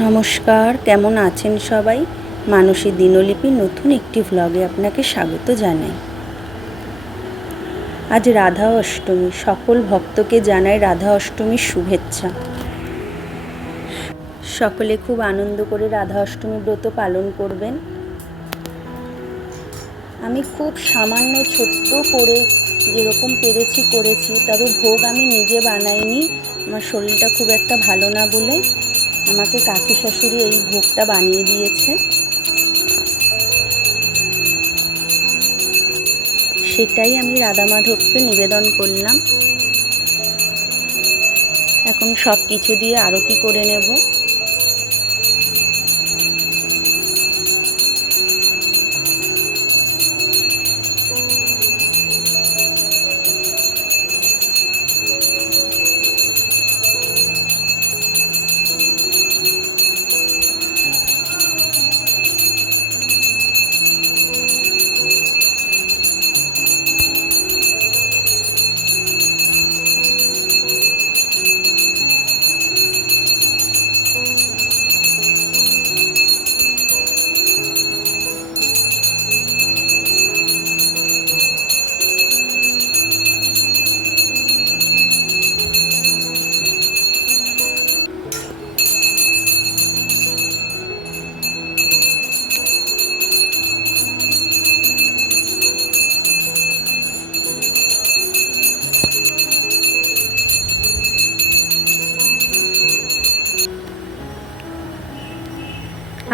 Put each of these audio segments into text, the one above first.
নমস্কার, কেমন আছেন সবাই? মানসী দিনলিপির নতুন একটি ভ্লগে আপনাকে স্বাগত জানাই। আজ রাধা অষ্টমী, সকল ভক্তকে জানাই রাধা অষ্টমীর শুভেচ্ছা। সকলে খুব আনন্দ করে রাধা অষ্টমী ব্রত পালন করবেন। আমি খুব সামান্য ছোট্ট করে যেরকম পেরেছি করেছি, তবে ভোগ আমি নিজে বানাইনি। আমার শরীরটা খুব একটা ভালো না বলে আমাকে কাকি শাশুড়ি এই ভোগটা বানিয়ে দিয়েছে। সেটাই আমি রাধা মাধবকে নিবেদন করলাম। এখন সব কিছু দিয়ে আরতি করে নেব।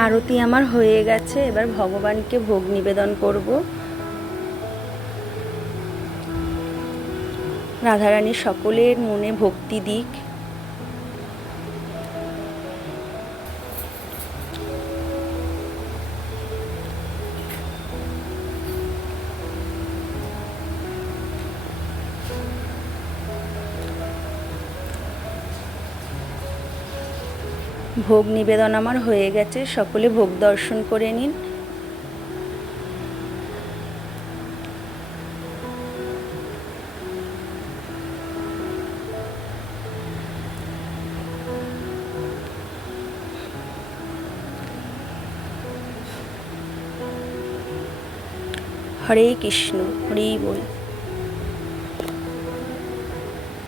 আরতি আমার হয়ে গেছে, এবার ভগবানকে ভোগ নিবেদন করব। রাধারানী সকলের মনে ভক্তি দিক। ভোগ নিবেদন আমার হয়ে গেছে, সকলে ভোগ দর্শন করে নিন। হরে কৃষ্ণ, হরি বল।